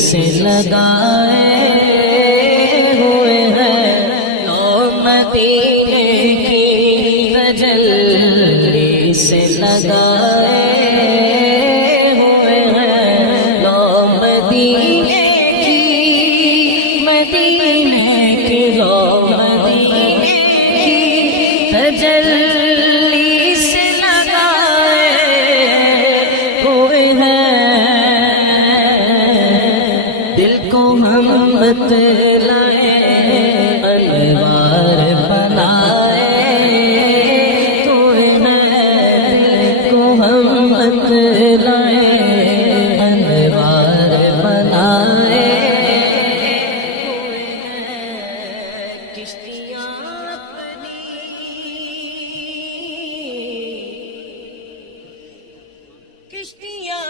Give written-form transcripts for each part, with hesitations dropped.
سے لگائے ہوئے ہیں، لو مدینے کی تجلی سے لگائے ہوئے ہیں، لو مدینے کی لو مدینے کی تجلی سے لگائے ہوئے ہیں، دل کو ہم بتلائے انوار بنائے ہوئے ہیں، دل کو ہم بتلائے انوار بنائے ہوئے ہیں، کشتیاں اپنی کشتیاں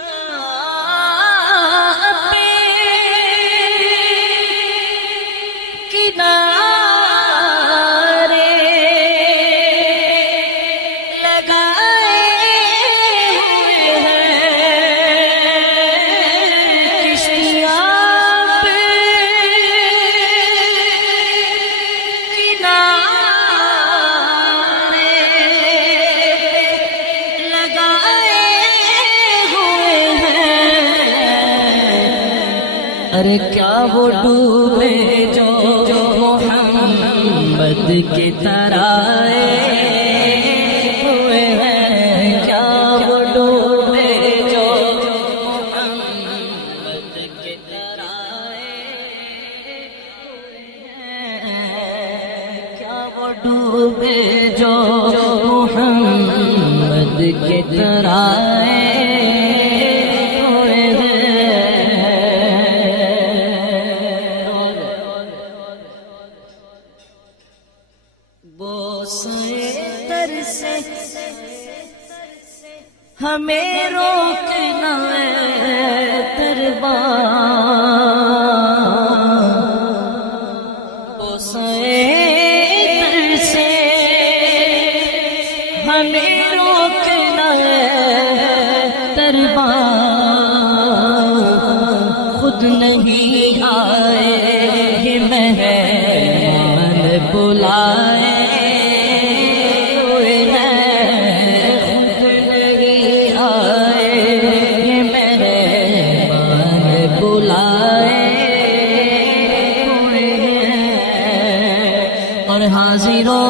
کنارے لگائے ہوئے ہیں، کشتیاں پہ کنارے لگائے ہوئے ہیں، ارے کیا وہ ڈوبے جو محمد کی طرح ہوئے ہیں، کیا وہ ڈوبے جو محمد کی طرح ہوئے ہیں، کیا وہ ڈوبے جو محمد کی طرح ہوئے ہیں، بوسے سے ہمیں روکنا ہے دربار، بوسے سے ہمیں روکنا ہے دربار، خود نہیں آئے یہ مہمان بلائے اور حاضروں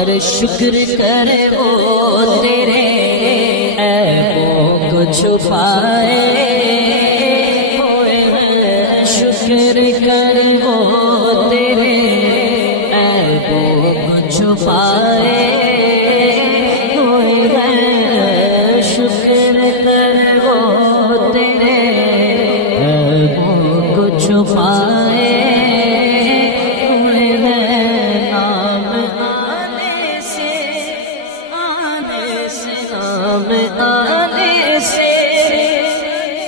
اگر شکر کرے وہ تیرے عیبوں کو چھپائے ہوئے ہیں، شکر کرے وہ تیرے عیبوں کو چھپائے ہوئے ہیں، شکر کرے وہ تیرے عیبوں کو چھپائے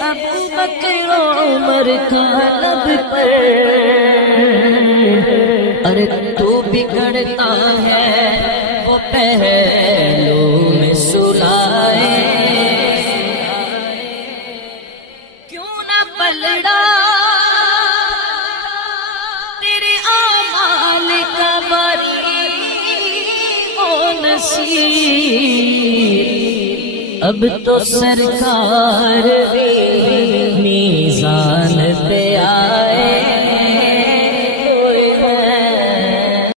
ابو بکر و عمر کا لب پر، ارے تو بگڑتا ہے وہ پہلو میں سلائے، کیوں نہ پلڑا تیرے اعمال کا بری او نصیب، اب تو سرکار